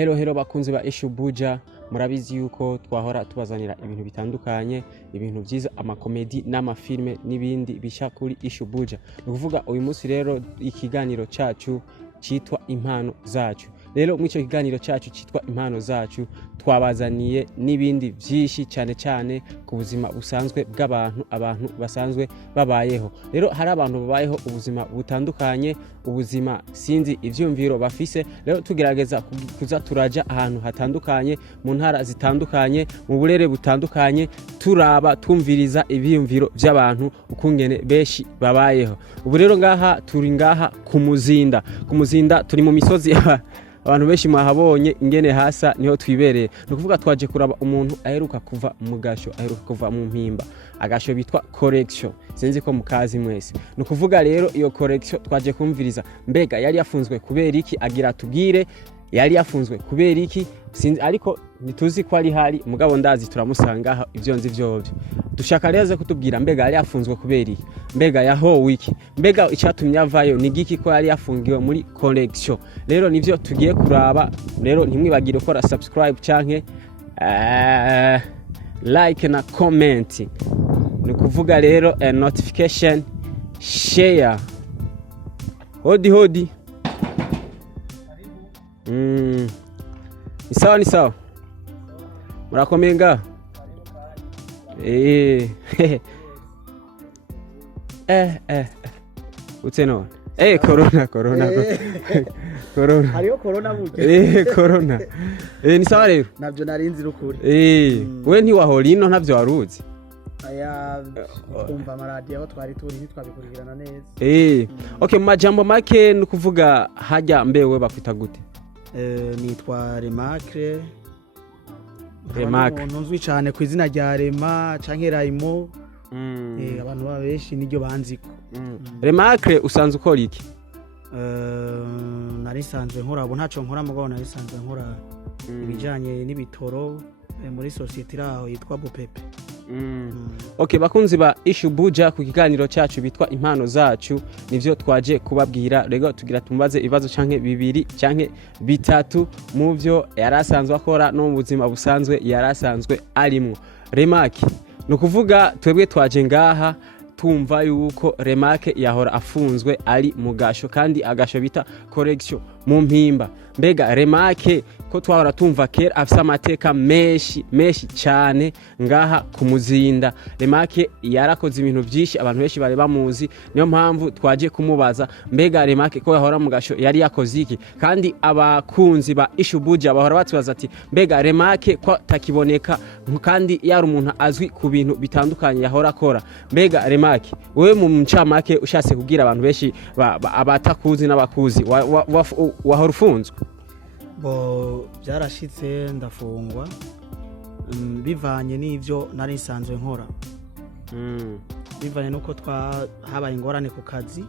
Hero bakunzi ba Ishubuja, murabizi yuko twahora tubazanira ibintu bitandukanye, ibintu byiza, amakomedi n'amafilme n'ibindi bisha kuri Ishubuja. Nukuvuga uyu munsi rero ikiganiro cyacu cyitwa impano zacu. Rero mu cyo kiganiro cyacu cyitwa impano zacu twabazaniye n'ibindi byinshi cyane cyane ku buzima busanzwe bw'abantu, abantu basanzwe babayeho. Rero hari abantu babayeho ubuzima butandukanye, ubuzima sinzi ivyumviro bafise. Rero tugerageza kuza turaja ahantu hatandukanye, mu ntara zitandukanye, mu burere butandukanye, turaba tumviriza ivyumviro by'abantu ukungene beshi babayeho. Ubu rero ngaha turi ngaha ku muzinda turi mu misozi abantu benshi mwahabonye ingene hasa niho twibereye. Nukuvuga twaje kuraba umuntu aheruka kuva mu gasho, aheruka kuva mu mpimba, agasho bitwa correction, sinzi ko mukazi mwese. Nukuvuga rero iyo correction twaje kumviriza mbega yari yafunzwe kubera iki, agira tubwire yari yafunzwe kubera iki, sinzi ariko nituzi ko ari hari mugabo ndazi turamusanga ivyo nzi vyovyo. Dushaka rero kutubwira mbega yari yafunzwe kubera iki, mbega yahowe iki, mbega icyatumye avayo ni giki ko yari yafungiwe muri collection. Rero nivyo tugiye kuraba. Rero ntimwibagire gukora subscribe canke like na comment, ni kuvuga rero notification, share. Hodi ni sawa murakomenga uteno corona hariyo corona burya corona ni sawa rero navyo narinzi rukuri we ntiwahora ino ntavyo waruzi aya kumva amaradiyo aho twari turi ntitwabikurikirana neza. Okay, mu majambo make ni kuvuga hajya mbewe bakwita gute? Nitwa Remarque. Remarque nzwi cyane ku izina rya Rema canke Raimo. Abantu babeshi niryo banziko. Remarque usanzwe ukora iki? Narisanzwe nkora abo ntaco nkora mugabo narisanzwe nkora ibijanye n'ibitoro muri societe raho yitwa Bupepe. Okay, bakunzi ba Ishubuja, ku kiganiro cyacu bitwa impano zacu nivyo twaje kubabwira. Rego tugira tumbaze ibibazo canke bibiri canke bitatu mu byo yarasanzwe akora no mu buzima busanzwe yarasanzwe arimwo. Remarque nukuvuga twebwe twaje ngaha tumva yuko Remarque yahora afunzwe ari mu gasho, kandi agasho bita correction mu mpimba. Mbega Remarque ko twahora tumva kera afisa amateka menshi cyane ngaha ku muzinda. Remarque yarakoze ibintu byinshi, abantu benshi bari bamuzi, niyo mpamvu twaje kumubaza mbega Remarque ko yahora mu gasho yari yakoze iki. Kandi abakunzi ba Ishubuja bahora batubaza ati mbega Remarque ko takiboneka kandi yari umuntu azwi ku bintu bitandukanye yahora akora. Mbega Remarque wewe mu ncamake ushase kugira abantu benshi abatakuzi n'abakuzi wahora ufunzwe? Byarashitse ndafungwa bivanye n'ivyo nari nsanzwe nkora, bivanye nuko habaye ingorane ku kazi.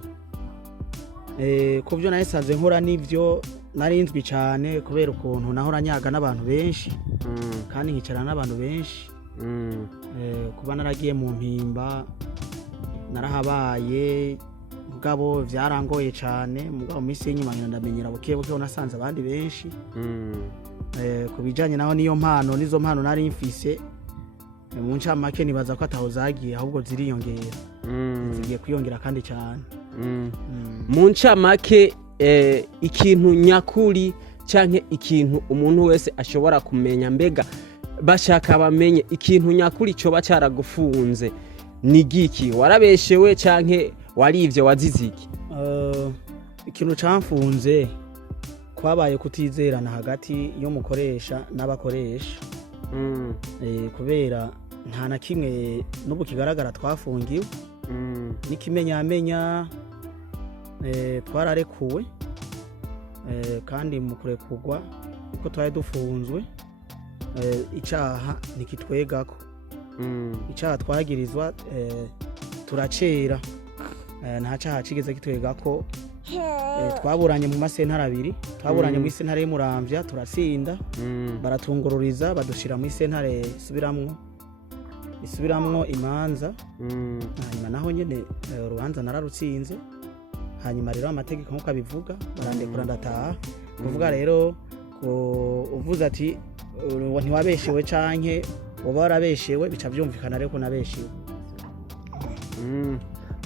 Ku byo nari nsanzwe nkora n'ivyo nari nzwi cyane kubera ukuntu nahora nyaga n'abantu benshi kandi nkicara n'abantu benshi. Kuba naragiye mu mpimba narahabaye mugabo vyarangoye cyane, mugabo misi y'inyuma ndamenyera buke nasanze abandi benshi. Kubijanye naho niyo mpano, nizo mpano nari mfise mu ncamake nibaza ko ataho zagiye ahubwo ziriyongera, zigiye kwiyongera kandi cyane. Mu ncamake ikintu nyakuri canke ikintu umuntu wese ashobora kumenya, mbega bashaka bamenye ikintu nyakuri cyo bacaragufunze ni giki? Warabeshewe canke warivye waziziki? Ikintu camfunze kwabaye kutizerana hagati yo mukoresha n'abakoresha. Kubera nta na kimwe n'ubu kigaragara twafungiwe, n'ikimenyamenya twararekuwe, kandi mu kurekurwa uko twari dufunzwe icaha nikitwegako. Icaha twagirizwa turacera, nta caha cigeze kitwegako. Twaburanye mu masentara abiri, twaburanye mu isentare y'Umuramvya turatsinda, baratungururiza badushira mu isentare isubiramwo imanza. Hanyuma naho nyene urubanza nararutsinze, hanyuma rero amategeko nkuko abivuga barandekura ndataha. Kuvuga rero uvuze ati ntiwabeshewe canke uba warabeshewe bica vyumvikana rero ko nabeshewe.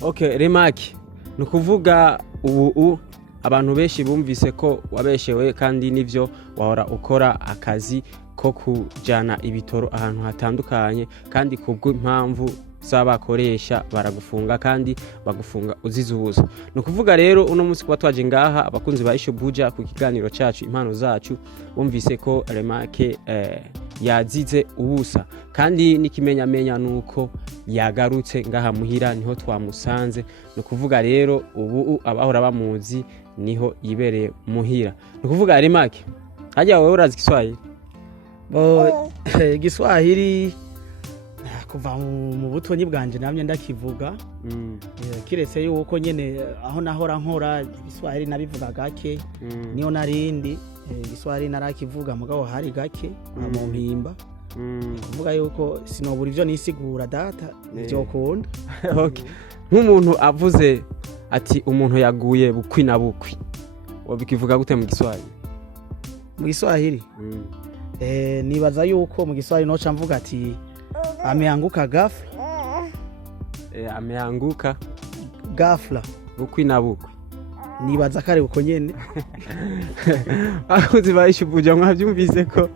Okay, remaki ni ukuvuga ubu abantu benshi bumvise ko wabeshewe kandi nivyo wahora ukora akazi ko kujana ibitoro ahantu hatandukanye kandi kubw'impamvu z'abakoresha baragufunga kandi bagufunga uzize ubusa. Ni ukuvuga rero uno munsi kuba twaje ngaha abakunzi ba Ishubuja ku kiganiro cacu impano zacu bumvise ko remake yazize ubusa kandi n'ikimenyamenya nuko yagarutse ngaha muhira niho twamusanze. Ni ukuvuga rero ubu abahora bamuzi niho yibereye muhira. Ni ukuvuga remake hajya wewe urazi Kiswahili? Giswahili kuva mu butonyi bwanje namye ndakivuga kiretse yuko nyene aho nahora nkora Giswahili nabivuga gake niyo narindi Giswahili narakivuga mugabo hari gake mu mpimba kuvuga yuko sinobura ivyo nisigura data ivyo kunda. Okay, nk'umuntu avuze ati umuntu yaguye bukwi na bukwi wabikivuga gute mu Giswahili? Mu Giswahili nibaza yuko mu Giswahili noca mvuga ati ameanguka ghafla. Ameanguka ghafla bukwi na bukwi. Nibaza kare uko nyene. Abakunzi ba Ishubuja mwavyumvise ko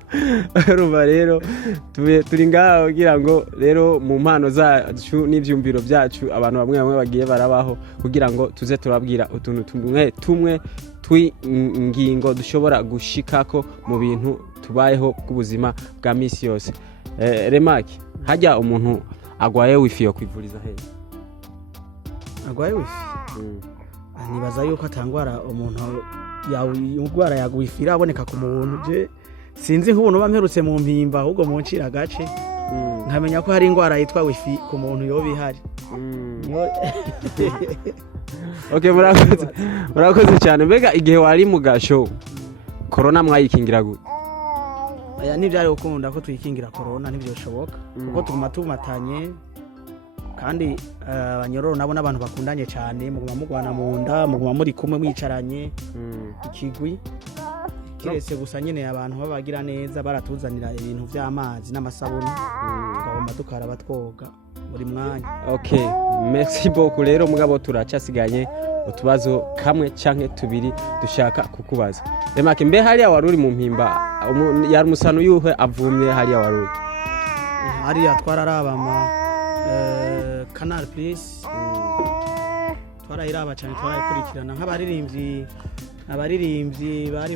ruba rero turi ngaho kugira ngo rero mu mpano zacu n'ivyumviro byacu abantu bamwe bagiye barabaho kugira ngo tuze turabwira utuntu tumwe tw'ingingo dushobora gushikako mu bintu tubayeho bw'ubuzima bwa misi yose. Remaki hajya umuntu agwaye wifi yo kwivuriza he? Agwaye wifi nibaza yuko atangwara umuntu yagwara yaguwifi iraboneka ku muntu. Je sinzi nk'ubuntu bamperutse mu mpimba ahubwo mu ncira gace nkamenya ko hari ingwara yitwa wifi ku muntu yo bihari. Okay, murakoze cyane. Mbega igihe wari mu gasho corona mwayikingira gute? Aya nivyari gukunda ko twikingira corona nivyo shoboka kuko tuguma tumatanye kandi abanyororo nabo n'abantu bakundanye cyane muguma mugwana mu nda muguma muri kumwe mwicaranye ikigwi kiretse gusa nyene abantu babagira neza baratuzanira ibintu vy'amazi n'amasabuni tukagomba tukaraba twoga buri mwanya. Okay, merci beaucoup. Rero mugabo turacasiganye utubazo kamwe canke tubiri dushaka kukubaza. Remake mbe hariya waruri mu mpimba yari umusano yuhe avumye hariya waruri? Hariya twararabama Canal Plus twarayiraba cyane twarayikurikirana nk'abaririmbyi bari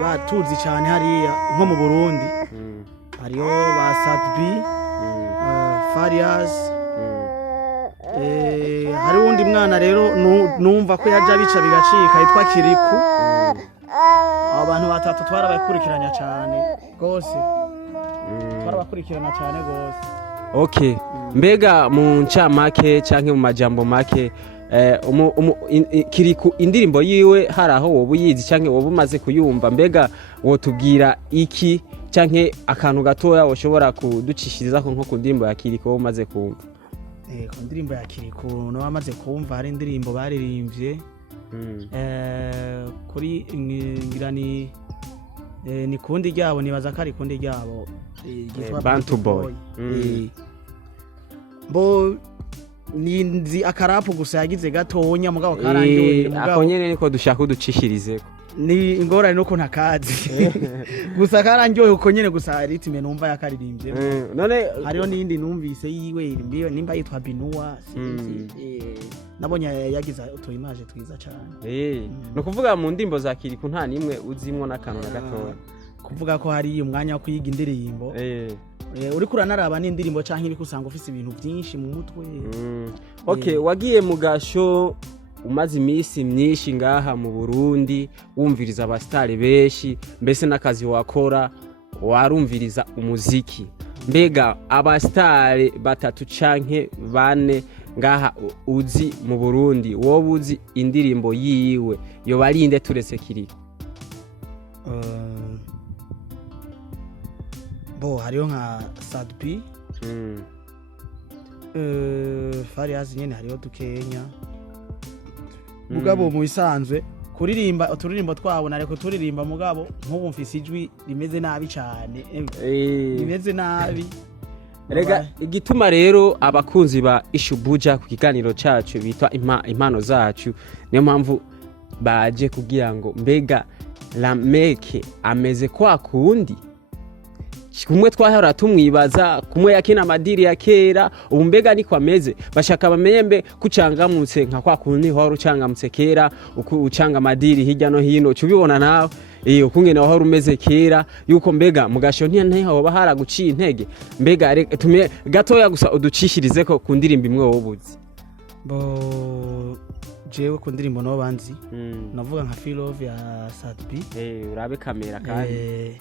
batuzi cyane hariya nko mu Burundi hariyo ba Sadbi Farias hari undi mwana rero numva ko yaje bica bigacika yitwa Kirikou. Abantu batatu twarabakurikiranya cyane gose gose. Okay, mbega mu ncamake canke mu majambo make Kirikou indirimbo yiwe hari aho wowe uyizi canke wowe umaze kuyumva, mbega wotubwira iki canke akantu gatoya woshobora kuducishiriza ko nko ku ndirimbo ya Kirikou umaze kumva? Ku ndirimbo ya Kirikou no amaze kumva hari indirimbo baririmbye kuri ngirani ni kundi ryabo nibaza kari kundi ryabo Bantu Boy. Bo ninzi akarapu gusa yagize gatonya mugabo karangiye mugabo akonyene niko dushaka kuducishirizeko ni ingorane nuko ntakazi gusa karangiye uko nyene gusa ritime numva yakaririmbye. None hariyo nindi numvise yiwe nimba yitwa Binua nabonye yagize uto image twiza cyane. No kuvuga mu ndimbo za Kirikou nta nimwe uzimwo n'akantu na gatoya kuvuga ko hari umwanya wo kuyiga indirimbo uri kuranaraba n'indirimbo canke ibikusanga ufise ibintu byinshi mu mutwe. Okay, wagiye mu gasho umaze imisi myinshi ngaha mu Burundi wumviriza abastari benshi mbese n'akazi wakora warumviriza umuziki. Mbega abastari batatu canke bane ngaha uzi mu Burundi wowe uzi indirimbo yiwe yo barinde turetse Kirikou? Bo hariyo nka Sadbi Farias nyene hariyo dukenya mugabo mu bisanzwe kuririmba uturirimbo twabo nareko turirimba mugabo nk'ubu mfise ijwi rimeze nabi cyane rimeze nabi rega igituma rero abakunzi ba Ishubuja ku kiganiro cacu bitwa impano zacu niyo mpamvu baje kugira ngo mbega Lameke ameze kwa kundi kumwe twahora tumwibaza kumwe yakina amadiri ya kera ubu mbega niko ameze bashaka bamenyembe kucangamutse nka kwa kundi hora ucangamutse kera ucanga amadiri hirya no hino cubibona nawe ukungene wahora umeze kera yuko mbega mugasho ntiho bahara guciye intege mbega tume gatoya gusa uducishirize ko ku ndirimbo imwe wobuzi jewe ku ndirimbo no banzi navuga nka Feel Love ya Sadbi urabe kamera kandi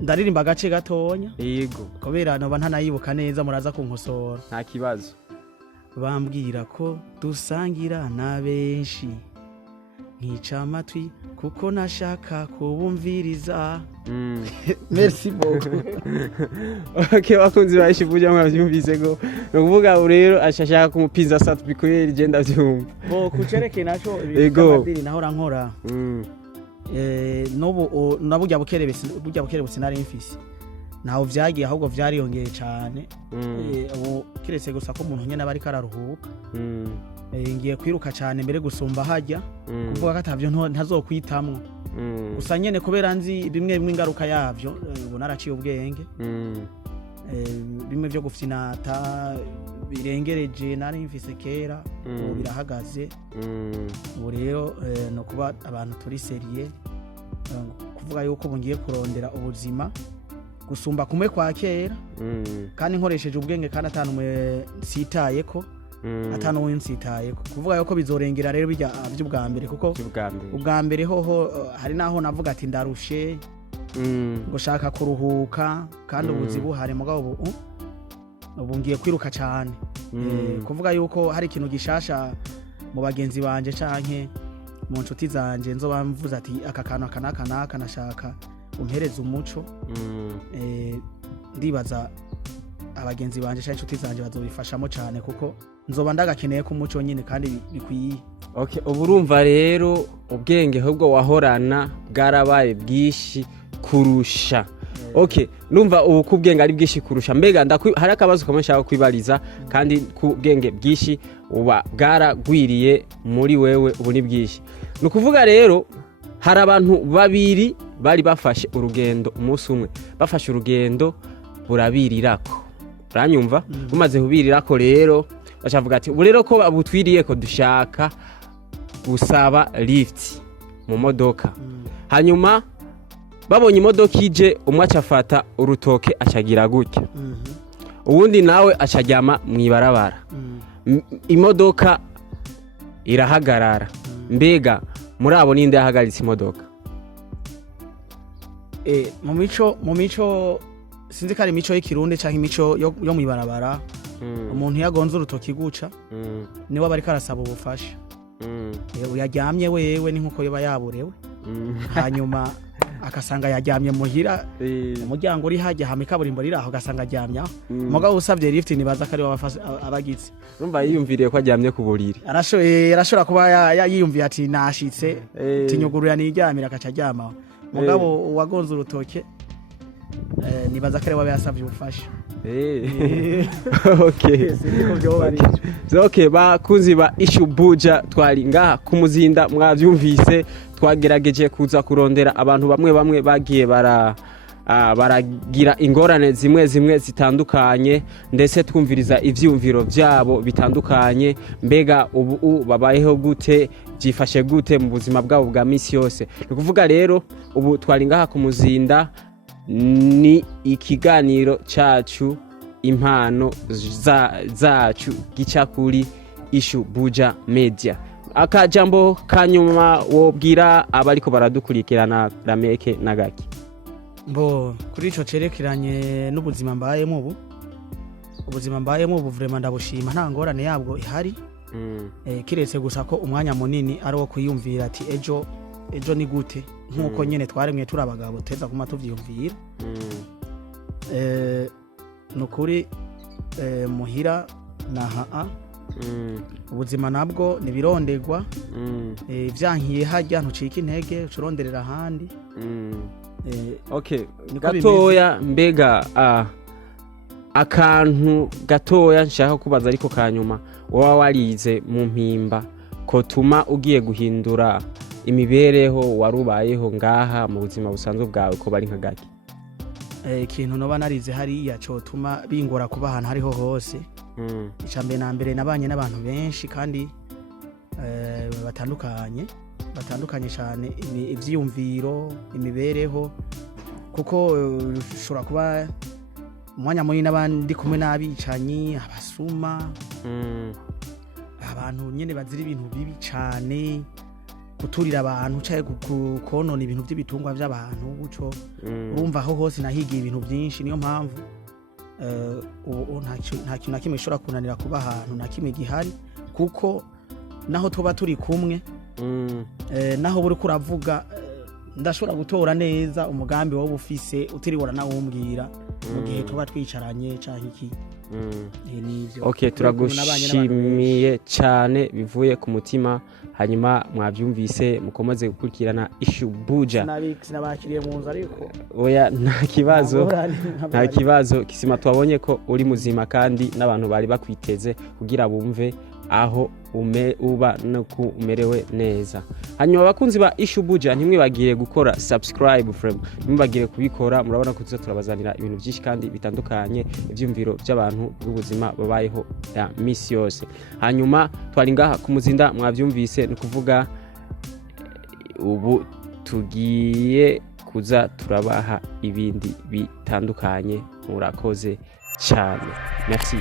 ndaririmba agace gatonya yego kubera noba ntanayibuka neza muraza kunkosora nta kibazo bambwira ko dusangira na benshi nkica amatwi kuko nashaka kubumviriza merci beaucoup okay bakunzi ba Ishubuja mwavyumvise go nokuvuga rero ashashaka kumupinza Sadbi ko yeri genda vyumva kucereke naco ibindi naho rankora nobu nabujya bukerebutse nari mfise naho vyagiye ahubwo vyariyongeye cyane ubu kiretse gusa ko umuntu nyene bari kararuhuka ngiye kwiruka cyane mbere gusumba hajya kuvuga ko atavyo ntazokwitamwo gusa nyene kubera nzi bimwe ingaruka yavyo ubu naraciye ubwenge bimwe byo gufyinata birengereje nari mfise kera ubu birahagaze ubu rero no kuba abantu turi seriye kuvuga yuko bungiye kurondera ubuzima gusumba kumwe kwa kera kandi nkoresheje ubwenge kandi atanumwe nsitayeko atanumwe nsitayeko kuvuga yuko bizorengera rero bijya by'ubwa mbere kuko ubwa mbere hoho hari naho navuga ati ndarushe ngo shaka kuruhuka kandi ubuzi buhari mugabo ubu ngiye kwiruka cyane kuvuga yuko hari ikintu gishasha mu bagenzi banje canke mu nshuti zanje nzoba mvuze ati aka kantu aka nashaka umpereza umuco ndibaza abagenzi banje canke inshuti zanje bazobifashamo cyane kuko nzoba ndagakeneye ku muco nyine kandi bikwiye ubu urumva rero ubwenge ahubwo wahorana bwarabaye bwishi kurusha numva ubu kubwenge ari bwishi kurusha mbega hari akabazo kamwe nshaka kwibariza kandi kubwenge bwishi uba bwaragwiriye muri wewe ubu ni bwishi nukuvuga rero hari abantu babiri bari bafashe urugendo umunsi umwe bafashe urugendo burabirirako uranyumva bumaze kubirirako rero bacavuga ati ubu rero ko abutwiriye ko dushaka gusaba lift mu modoka hanyuma babonye imodoka ije umwe acafata urutoke acagira gutya uwundi nawe acajyama mwibarabara imodoka irahagarara mbega muri abo ninde yahagaritse imodoka mu mico sinzi ko ari imico y'ikirundi cyangwa imico yo mwibarabara umuntu yagonze urutoki guca niwe bari karasaba ubufasha yaryamye wewe ni nkuko yoba yaburewe hanyuma akasanga yaryamye muhira umuryango uri hajya hama ikaburimbo riraho gasanga aryamyaho mugabo usabye lift nibaza ko ari abagitse urumva yiyumviriye ko aryamye ku buriri arashobora kuba yiyumviye ati nashitse tinyugurura niryamira akaca aryamaho mugabo uwagonze urutoke nibaza ko ari wabe yasabye ubufasha bakunzi ba Ishubuja twari ngaha ku muzinda mwavyumvise twagerageje kuza kurondera abantu bamwe bagiye baragira ingorane zimwe zitandukanye ndetse twumviriza ivyumviro vyabo bitandukanye mbega ubu babayeho gute byifashe gute mu buzima bwabo bwa misi yose nukuvuga rero ubu twari ngaha ku muzinda ni ikiganiro cacu impano zacu gica kuri Ishubuja Media akajambo kanyuma wobwira abariko baradukurikirana Lameke nagaki kuri ico cerekeranye n'ubuzima mbayemo ubu vraiment ndabushima nta ngorane yabwo ihari kiretse gusa ko umwanya munini ari wo kuyumvira ati ejo ni gute nkuko nyene twaremwe turi abagabo teza kuma tuvyumvira nukuri muhira naha ubuzima nabwo nibironderwa vyankiye harya ntucika intege ucuronderera ahandi. Okay, gatoya mbega akantu gatoya nshaka kubaza ariko kanyuma wowe warize mu mpimba ko tuma ugiye guhindura imibereho warubayeho ngaha mu buzima busanzwe bwawe ko bari nkagaki? Ikintu noba narize hariya cotuma bingora kuba ahantu hariho hose. Icambere na mbere nabanye n'abantu benshi kandi batandukanye cyane ivyiyumviro, imibereho, kuko ushobora kuba umwanya munini n'abandi kumwe n'abicanyi, abasuma, abantu nyene bazira ibintu bibi cyane, guturira abantu cyaye konona ibintu by'ibitungwa by'abantu guco. Urumva aho hose nahigiye ibintu byinshi, niyo mpamvu nta kintu na kimwe gishobora kunanira kuba ahantu na kimwe gihari, kuko naho tuba turi kumwe naho buri kuravuga ndashobora gutora neza umugambi wowe ufise utiriwora nawe umbwira mu gihe tuba twicaranye canke iki. Okay, turagushimiye cyane bivuye ku mutima. Hanyuma mwabyumvise mukomeze gukurikirana Ishubuja. Sinabakiriye mu nzu ariko oya nta kibazo kisima twabonye ko uri muzima kandi n'abantu bari bakwiteze kugira bumve aho uba no kumerewe neza. Hanyuma abakunzi ba Ishubuja ntimwibagire gukora subscribe frame, ntimwibagire kubikora. Murabona ko turabazanira ibintu byinshi kandi bitandukanye, ibyumviro by'abantu b'ubuzima babayeho ya misi yose. Hanyuma twari ngaha ku Muzinda mwabyumvise, ni kuvuga ubu tugiye kuza turabaha ibindi bitandukanye. Murakoze cyane, merci.